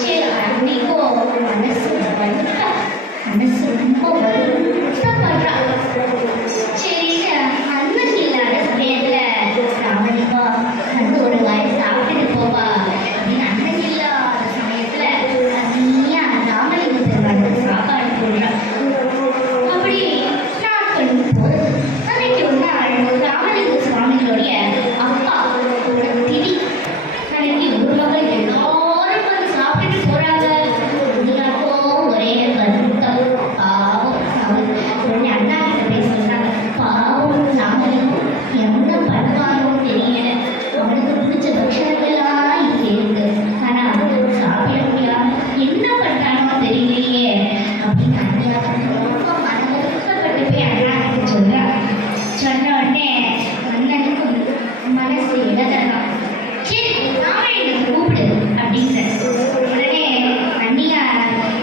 சரி அன்னைக்கும் மனசு வந்துட்டா மனசு ரொம்ப வருத்தப்படுறா. சரின்னு அண்ணன் இல்லாத சமயத்துல ராமலிங்கா வந்து ஒரு வாய் சாப்பிட்டுட்டு போவா அப்படின்னு அண்ணன் இல்லாத சமயத்துல தனியா ராமலிங்க பெருமாளுக்கு சாப்பாடு போடுறா. அப்படி நாட்கள் போகுது. அன்னைக்கு ஒரு நாள் ராமலிங்க சுவாமிகளுடைய அப்பா திதி அன்னைக்கு ஒரு மகள் எல்லாரும் வந்து சாப்பிட்டுட்டு போறாங்க. எல்லாருக்கும் ஒரே வருத்தம். பாவம் உடனே அண்ணா கிட்ட போய் சொல்றாங்க, பாவம் ராமலிங்கம் என்ன பண்ணுவாரோ தெரியல, அவனுக்கு பிடிச்ச பட்சணங்கள்லாம் இங்கே இருக்கு, ஆனா சாப்பிட முடியாம என்ன பண்றானோ தெரியலையே அப்படின்னு அண்ணா ரொம்ப மனவருத்தப்பட்டு போய் அண்ணா கிட்ட சொல்றா. சொன்ன உடனே அண்ணனுக்கு மனசு இழதலாம். சரி ராமலிங்கம் கூப்பிடு அப்படின்ற உடனே அண்ணியா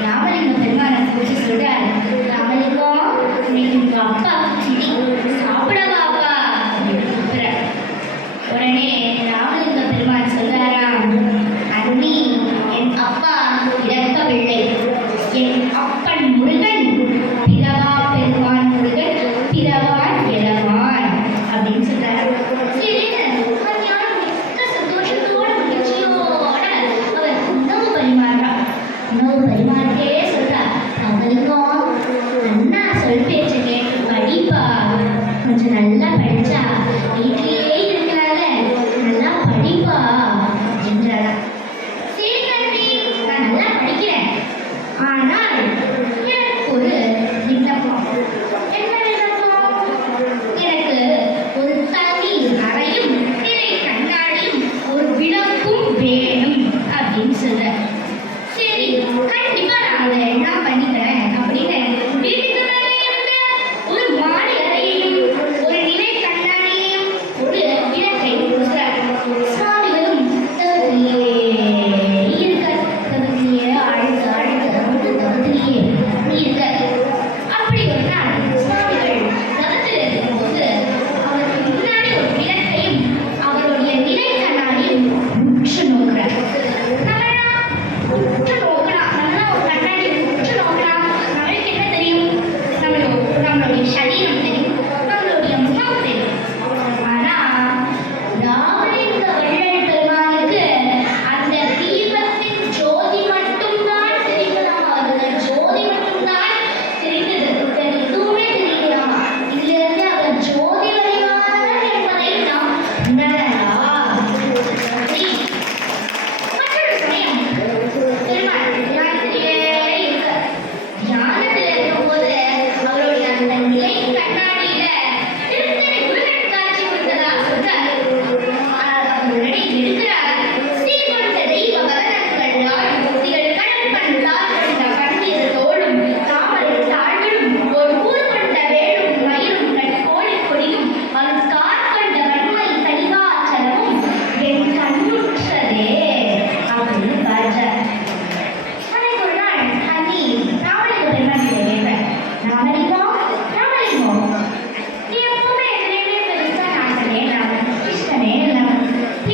ராமலிங்க பெருமானை கூப்பிட்டு சொல்றாரு, ராமலிங்கம் இன்னைக்கு உங்க அப்பா சிடி சாப்பிடவா அப்பா அப்படின்னு கூப்பிடுற. உடனே ராமலிங்க பெருமான் சொல்றாராம், அண்ணி என் அப்பா இறக்கவில்லை, என் அப்பன் முருகன் பிறவா பெருமான் முருகன் பிறவான் இறவான் அப்படின்னு சொல்றாரு. சரின்னு மத்தியானம் மிக்க சந்தோஷத்தோட மகிழ்ச்சியோட அவர் உணவு பரிமாறா. உணவு பரிமாறிட்டே சொல்றா, ராமலிங்கம் அண்ணா சொல் பேச்சு கேட்டு படிப்பா, கொஞ்சம் நல்லா படிச்சா வீட்டிலேயே இருக்கிறாங்க, நல்லா படிப்பா அப்படின்றாரா. சரி நன்றி, நான் நல்லா படிக்கிறேன், ஆனால் எனக்கு ஒரு விண்ணப்பம். என்ன விண்ணப்பம்? எனக்கு ஒரு தனி அறையும் திரை கண்ணாடியும் ஒரு விளக்கும் வேணும் அப்படின்னு சொல்றேன். சரி கண்டிப்பா நான் அதை நான் பண்ணிக்கிறேன் அப்படின்னு வீட்டுக்கு மேலே இருந்த ஒரு மாடி அறையையும் ஒரு நிலை கண்ணாடியையும் ஒரு விளக்கை கொடுக்குறார். சுவாமிகளும் தகுதியே இருக்கார், தகுதியே ஆழ்ந்து ஆழ்ந்து தகுதியே இருக்கார். அப்படி ஒரு நாள் சுவாமிகள் தவத்தில் இருக்கும்போது அவருக்கு முன்னாடி ஒரு விளக்கையும் அவருடைய நிலை கண்ணாடியும் உற்று நோக்கிறார். உற்று நோக்கலாம், நல்லா ஒரு கண்ணாடி உற்று நோக்கலாம். நம்மளுக்கு என்ன தெரியும்? நம்மளுடைய சரீரம் தெரியும், நம்மளுடைய முகம் தெரியும். ஆனா ராமலிங்க வள்ளல் பெருமானுக்கு அந்த தீபத்தின் ஜோதி மட்டும்தான் தெரியுமா? அந்த ஜோதி மட்டும்தான் தெரிந்தது, வேற எதுவுமே தெரியலையாமா. இதிலிருந்து அவர் ஜோதி வடிவானவர் என்பதை நாம் உணரலாம். மற்றொரு சமயம் பெருமாள் தியானத்திலே இருக்கார். தியானத்தில் இருக்கும்போது அவருடைய அந்த நிலை கண்ணாடியில திருத்தணி முருகன் காட்சி கொடுத்ததா சொல்றார். அவர் உடனே எடுக்கிறார். சீர்கொண்ட தெய்வ வதனங்களால் திகழ் கடல் பண்பால் கொண்ட கண்ணீர் தோளும் தாமரை தாழ்களும் ஒரு ஊர் கொண்ட வேலும் மயிலும் கோழி கொடியும் அவன் கார் கொண்ட வன்மை கனிவாச்சலமும் என் கண்ணுற்றதே அப்படின்னு பாடுறார். அன்னைக்கு ஒரு நாள் அண்ணி ராமலிங்க பெருமான் கிட்ட கேட்பேன், ராமலிங்கம் ராமலிங்கம் நீ எப்பவுமே எதுலையுமே பெருசா நாட்டமே இல்லாம இஷ்டமே இல்லாம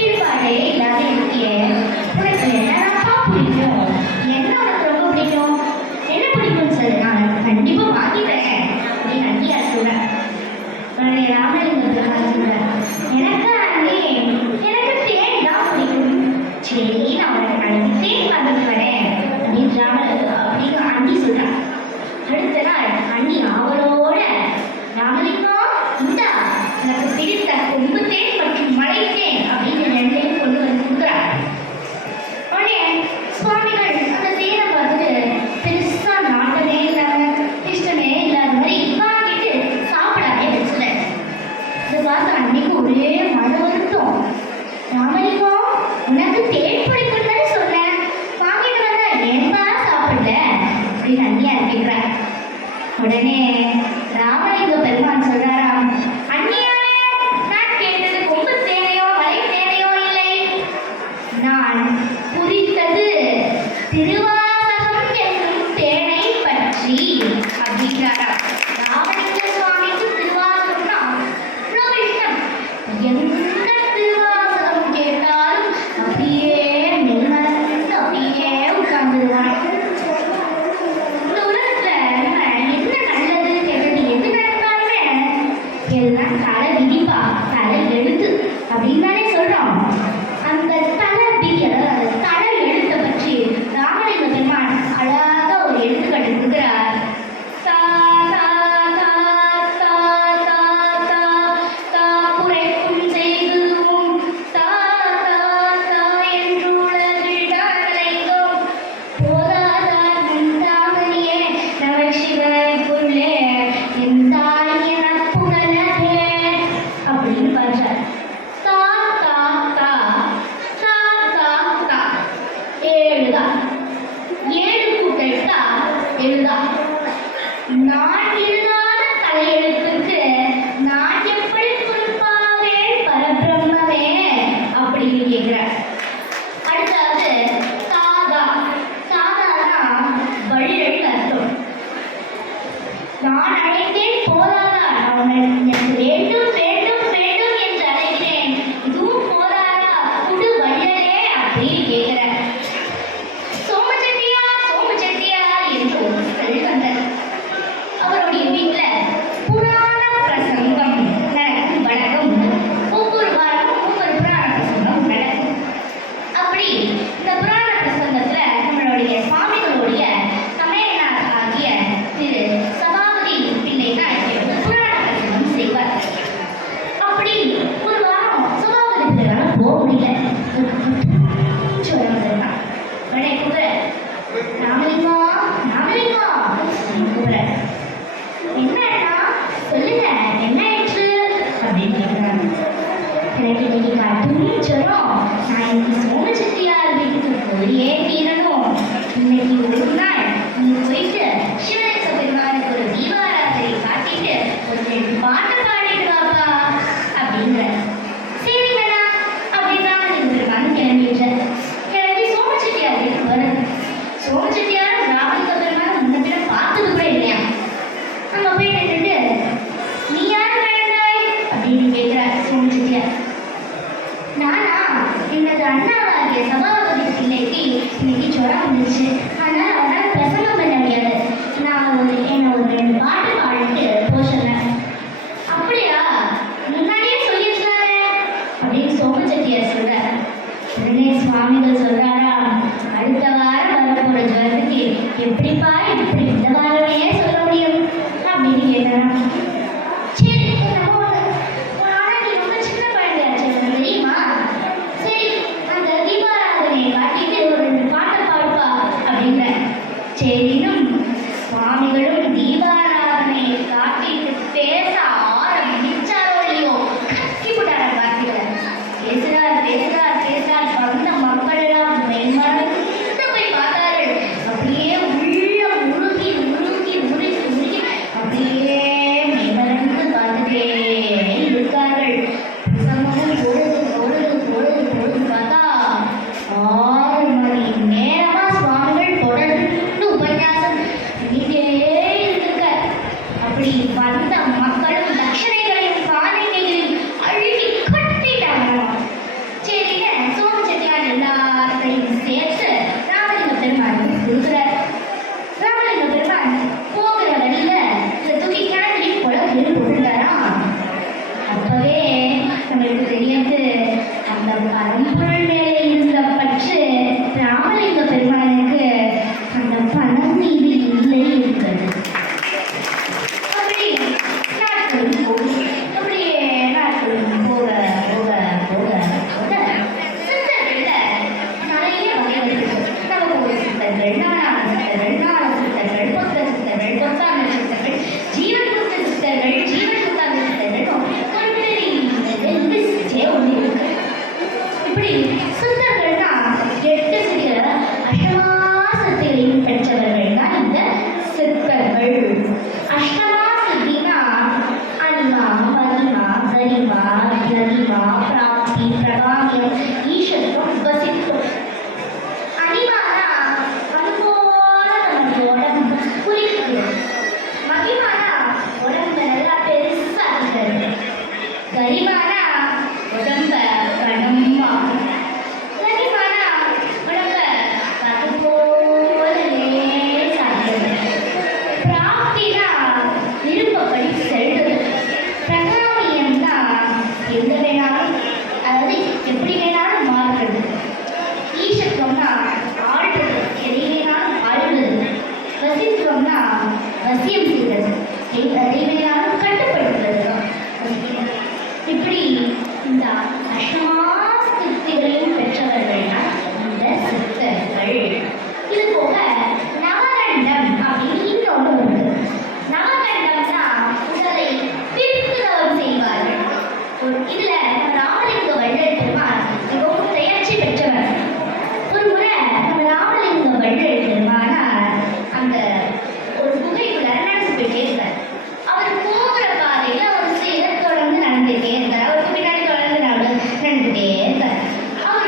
ஈடுபாடே இல்லாத இருக்கியே, உனக்கு என்னப்பா பிடிக்கும்? என்ன உனக்கு ரொம்ப பிடிக்கும்? என்ன பிடிக்கும்னு சொல்லு, நான் கண்டிப்பா வாங்கிட்டேன் அப்படின்னு அண்ணியா சொல்றேன். உடனே ராமலிங்க பெருமான் சொல்றார், எனக்கு அண்ணி எனக்கு தேன் தான் பிடிக்கும். சரி நான் உனக்கு நாளைக்கு தேன் வாங்கிட்டு வரேன் அப்படின்னு அண்ணி சொல்றான். அடுத்த நாள் அண்ணி அவரோட ராமலிங்கம் இந்தா எனக்கு பிடித்த கொம்பு தேன் மற்றும் மலை தேன் அப்படின்னு ரெண்டையும் கொண்டு வந்து கொடுக்குறார். உடனே சுவாமிகள் அந்த தேனை பார்த்துட்டு பெருசா நாட்டமே இல்லாம இஷ்டமே இல்லாத மாதிரி வாங்கிட்டு சாப்பிடாதே வச்சுல. இதை பார்த்து அன்னைக்கு ஒரே மன வருத்தம். ராமலிங்கம் உனக்கு தேன் பிடிக்கும் தானே சொன்னேன், வாங்கிட்டு வந்தா ஏன்பா சாப்பிடல அப்படின்னு அண்ணியா கேட்கிறார். உடனே ராமலிங்க பெருமான் சொல்றாராம், அண்ணியாரே நான் கேட்டது கொம்பு தேனையோ மலை தேனையோ இல்லை, நான் குறித்தது திருவாசகம் என்னும் தேனை பற்றி அப்படிங்கிறாரா. ராமலிங்க சுவாமிக்கு திருவாசகம்னா ரொம்ப இஷ்டம். எந்த திருவாசகம் கேட்டாலும் அப்படியே மெல்மறந்து அப்படியே அப்படின்னு தானே சொல்றோம். அந்த தளபதி, அதாவது அந்த தலை எழுத்தை பற்றி ராமலிங்க பெருமான் அழகா ஒரு எடுத்துக்காட்டு கொடுக்கிறார். தா தா தா தா தா தா தா புரைக்கும் செய்தும் தா தா தா என்று உலகில் தானலைந்தோம் போதாதார் முந்தாமணியே நமச்சிவாய் பொருளே என் தாய் என புகழவே அப்படின்னு பாடுறார். தா தா தா தா தா தா ஏழுதா, ஏழு கூட்டல் தா எழுதா. நான் எழுதாத தலையெழுத்துக்கு நான் எப்படி குறிப்பாவேன் பரபிரம்மமே அப்படின்னு கேட்கிறார். அடுத்தது தாதா, தாதானா வழியில் அர்த்தம். நான் அழைத்தேன் போதாதா, நான் எனக்கு வேண்டும் வேண்டும் வேண்டும் என்று அழைக்கிறேன், இதுவும் போதாதா, குடு வள்ளலே அப்படின்னு கேட்கிறார். சோமச்செட்டியார் சோமச்செட்டியார் என்று ஒரு செல்வந்தர். அவருடைய வீட்டுல புராண பிரசங்கம் நடக்கும் வழக்கம் உண்டு. ஒவ்வொரு வாரமும் ஒவ்வொரு புராண பிரசங்கம் நடக்கும். அப்படி இந்த புராண பிரசங்கத்துல நம்மளுடைய சுவாமிகளுடைய சமயநாத் ஆகிய திரு சபாபதி பிள்ளை தான் இருந்து புராண பிரசங்கம் செய்வார். அப்படி ஒரு வாரம் சபாபதி பிள்ளையால போக முடியல. உடனே கூப்பிட, ராமலிங்கம் ராமலிங்கம் கூப்பிட, என்னன்னா சொல்லுங்க என்ன ஆயிடுச்சு அப்படின்னு கேட்குறாங்க. எனக்கு இன்னைக்கு கடும் ஜுரம், நான் இன்னைக்கு சோமச்செட்டியார் வீட்டுக்கு போயே தீரணும். இன்னைக்கு ஒரு நாள் நீ போயிட்டு சிவனேச பெருமானுக்கு ஒரு தீபாராதனை காட்டிட்டு ஒரு 2 பாட்டு பாடிட்டு வாப்பா அப்படிங்கிற. சரிங்கண்ணா அப்படின்னா நீங்க பெருமான் கிளம்பிடுறேன். கிளம்பி சோமச்செட்டியார் வீட்டுக்கு வருது. சோமச்செட்டியார் ராமலிங்க பெருமான் முன்ன பின்ன பார்த்தது கூட இல்லையா. அங்க போய் நின்றுட்டு, நீ யார் நடந்தாய் அப்படின்னு கேட்கிறார் சோமச்செட்டியார். நானா, எனது அண்ணாவாகிய சபாபதி பிள்ளைக்கு இன்னைக்கு ஜுரம் வந்துச்சு, அதனால அவனால் பிரசங்கம் பண்ண முடியாது, நான் என்ன ஒரு 2 பாட்டு பாடிட்டு போக சொன்னேன். அப்படியா, முன்னாடியே சொல்லியிருக்காரு அப்படின்னு சோமச்செட்டியார் சொல்றாரு. உடனே சுவாமிகள் சொல்றாரா, அடுத்த வாரம் வரப்போற ஜுரத்துக்கு எப்படிப்பா இப்படி இந்த வாரமே சொல்ல முடியும் அப்படின்னு கேட்டாரா. சரி, ஆனா நீ ரொம்ப சின்ன குழந்தையாச்சு, எனக்கு தெரியுமா. சரி, அந்த தீபாராதனையை காட்டிட்டு ஒரு 2 பாட்டை பாடுப்பா அப்படிங்கிற. சரினும் சுவாமிகளும் தீபாராதனையை காட்டிட்டு பேச ஆரம்பிச்சாரோ இல்லையோ, கத்தி போட்டார வார்த்தைகளை. பேசுறார் பேசுறார் பேசுறார். வந்த மக்கள் எல்லாம் மெய்மறந்து போய் பார்த்தார்கள். அப்படியே உள்ள உருகி உருகி உருகி உருகி அப்படியே மெய்மறந்து பார்த்துட்டே இருக்கார்கள். பிரசங்கமும் பொழுது பொழுது பொழுது பொழுது பார்த்தா 6 மணி நேரமா சுவாமிகள் தொடர்ந்து உபன்யாசம் பண்ணிட்டே இருந்திருக்கார். அப்படி வந்த மக்களும் தட்சணைகளையும் காணிக்கைகளையும் அழுகி கட்டிட்டாங்களாம். சரிங்க, சோமச்செட்டியார் எல்லாத்தையும் சேர்த்து ராமலிங்க பெருமானுக்கு கொடுக்குறார். ராமலிங்க பெருமான் போகிற வழியில இதை தூக்கி கிணறு போல கீழ் போட்டுட்டாராம். அப்பவே நம்மளுக்கு தெரியாது அந்த பரம்பொருள் மேலே இருந்த பற்று ராமலிங்க பெருமானுக்கு அந்த பணம் மீது இல்லை இருக்கிறது. அப்படி நாட்களும் போகும். அப்படியே நாட்களும் போக போக போக போக சித்தர்கள்ல நிறைய வகைகள் இருக்கு. நவகோடி சித்தர்கள், நானான சித்தர்கள், ஞான சித்தர்கள், புத்த சித்தர்கள், பொத்தான சித்தர்கள், ஜீவன் முத்த சித்தர்கள், ஜீவன் முத்தான சித்தர்கள், ஒரு பெரிய லிஸ்டே ஒன்று இருக்கு. இப்படி சித்தர்கள்னா 8 சில அஷ்டமா சித்திகளையும் பெற்றவர்கள் தான் இந்த சித்தர்கள். அஷ்டமா சித்தினா அனிமா, மகிமா, கரிமா, கரிமா, பிராப்தி, பிரகாமியம், ஈஷத்துவம், வசித்துவம். அனிமானா அனுபோல நம்ம உடம்பு குறிக்கிறது. மகிமானா உடம்பு நல்லா பெருசா இருக்கிறது. கரிமானா உடம்ப கனமா, கரிமானா உடம்ப அது போல லேசா இருக்கிறது. பிராப்தினா விருப்பப்படி செல்வது. பிரகாமியம்னா எந்த வேணாலும் இந்த அஷ்டமா சித்திகளையும் பெற்றவர்கள் தான் இந்த சித்தர்கள். இது போக நவகண்டம் அப்படின்னு இன்னொன்று உண்டு. நவகண்டம்னா உடலை பிரித்துதவம் செய்வார்கள். இதுல ராமலிங்க வள்ளல் பெருமான் மிகவும் பெயர்ச்சி பெற்றவர். ஒரு முறை நம்ம ராமலிங்க வள்ளல் பெருமானார் அந்த ஒரு குகைக்குள்ள நடந்து போயிட்டே இருக்கார். அவர் போகிற பாதையில ஒரு சிலர் தொடர்ந்து நடந்துட்டே இருந்தார். அவருக்கு பின்னாடி தொடர்ந்து நடந்துட்டே இருந்தார். அவர்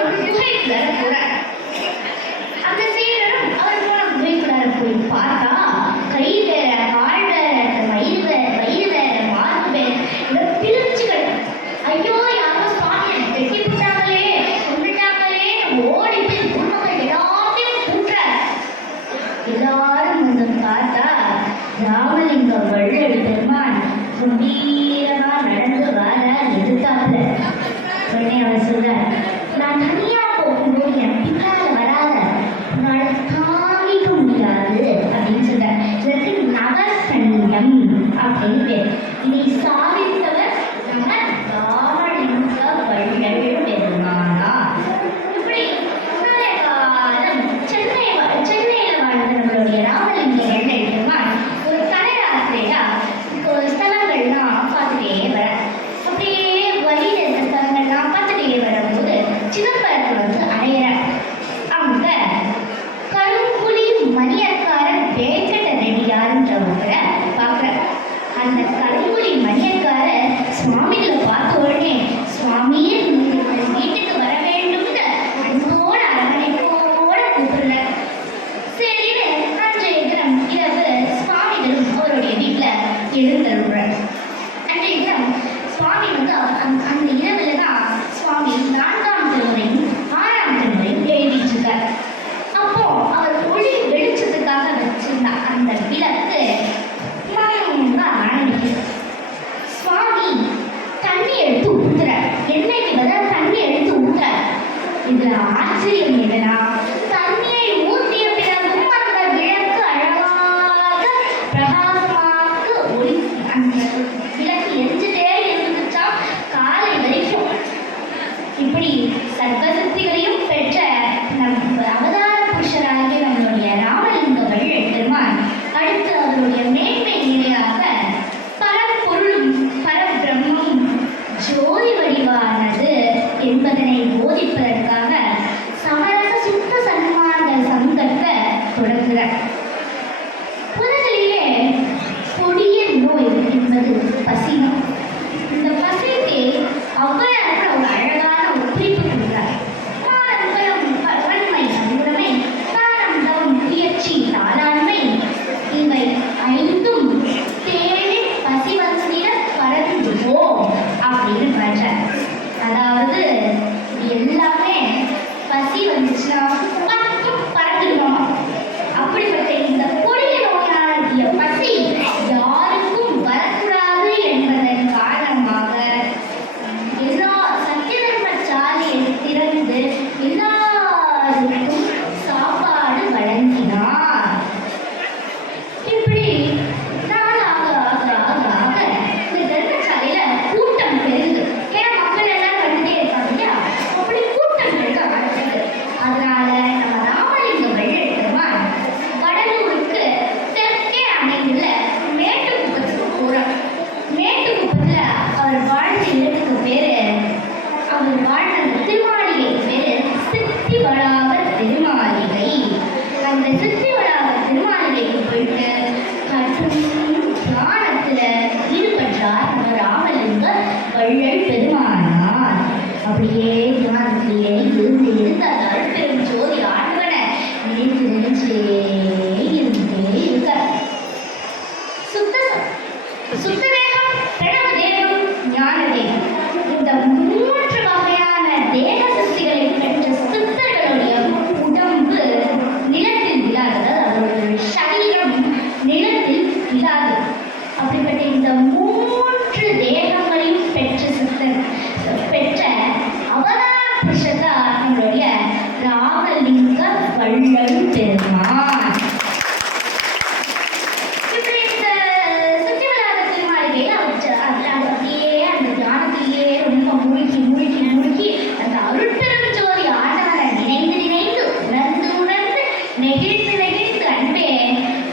மூழ்கி மூழ்கி மூழ்கி அந்த அருட்பெரும் ஜோதி ஆண்டவரை நினைந்து நினைந்து உணர்ந்து உணர்ந்து நெகிழ்ந்து நெகிழ்ந்து அன்பே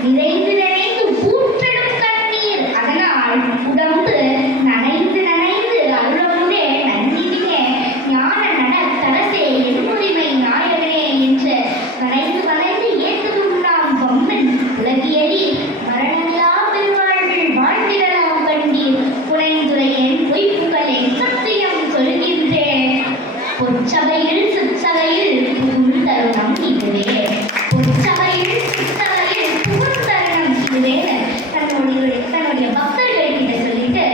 நிறைந்து நிறைந்து ஊற்றெடும் கண்ணீர் அதனால் உடம்பு நனைந்து நனைந்து அருளமுதே நன்னிதியே ஞான நட தரசே எண்முரிமை நாயகனே என்று வரைந்து வரைந்து ஏற்றுதும் நாம் பொம்மன் உலகியறி மரணமில்லா பெருவாழ்வில் வாழ்ந்திடலாம் கண்டீர் புனைந்துரையேன் பொய்ப்புகளை சத்தியம் சொல்கின்றேன் பொற்சபையில் சுற்சபையில் புகுள் தருணம் இதுவே பொற்சபையில் சுற்சபையில் புகுள் தருணம் இதுவே தன்னுடைய பக்தர்கள்கிட்ட சொல்லிட்டு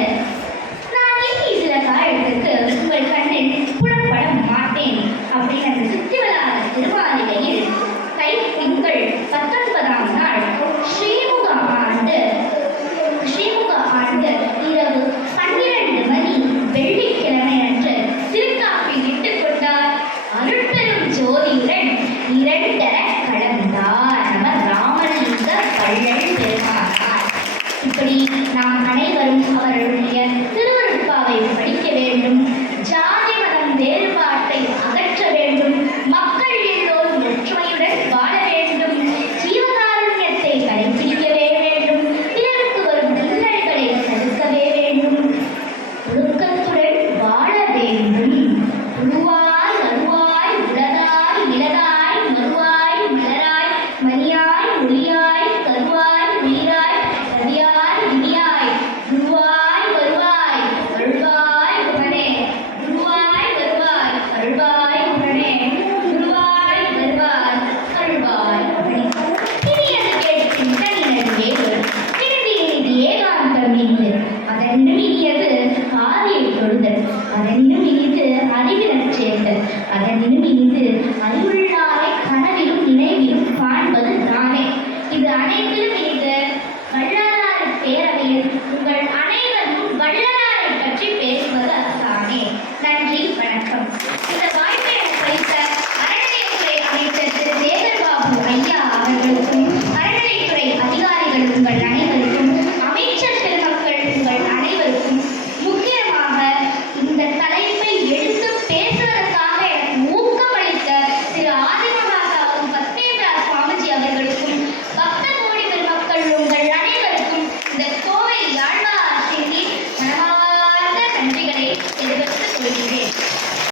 நான் இனி சில காலத்துக்கு உங்கள் கண்ணில் புலப்பட மாட்டேன் அப்படின்னு அந்த சித்திவளார திருமாளிகையில் தை திங்கள் 19ஆம் நாள் ஸ்ரீமுக ஆண்டு இரவு 12 மணி வெள்ளிக்கிழமை அன்று திருக்காப்பில் இட்டுக் கொண்டார். அருட்பெரும் ஜோதியுடன் இரண்டர கலந்தார் நம்ம ராமலிங்க வள்ளல் பெருமானார். இப்படி நாம் அனைவரும் அவர்களுடைய திருவருட்பாவை படிக்க வேண்டும். ஜாதி மதம் வேறுபாட்டை அகற்ற வேண்டும். மக்கள் எல்லோரும் ஒற்றுமையுடன் வாழ வேண்டும். ஜீவகாருண்யத்தை கடைபிடிக்கவே வேண்டும். பிறருக்கு வரும் இன்னல்களை தடுக்கவே வேண்டும். ஒழுக்கத்துடன் வாழ வேண்டும். உருவாய் அருவாய் உலகாய் இலகாய் மறுவாய் மலராய் மணியாய் ஒளியாய் கருவாய் உயிராய் ரவியாய் இனியாய் குருவாய் வருவாய் அருள்வாய் உடனே குருவாய் வருவாய் அருள்வாய் உடனே குருவாய் வருவாய் அருள்வாய் உடனே இனியது கேட்கும் தனிநடுவே இறுதியில் ஏகாந்தம் இனிது அதென்னும் இனியது ஆதியை தொழுதல் அதென்னும் இனிது அறிவினச் சேர்த்தல் அதென்னும் இனிது அறிவுள்ளாரை கனவிலும் நினைவிலும் காண்பது தானே. இது அனைத்திலும் இனிது வள்ளலார் பேரவையில் உங்கள் அனைவரும் வள்ளலாரை பற்றி பேசுவது தானே. நன்றி, வணக்கம்.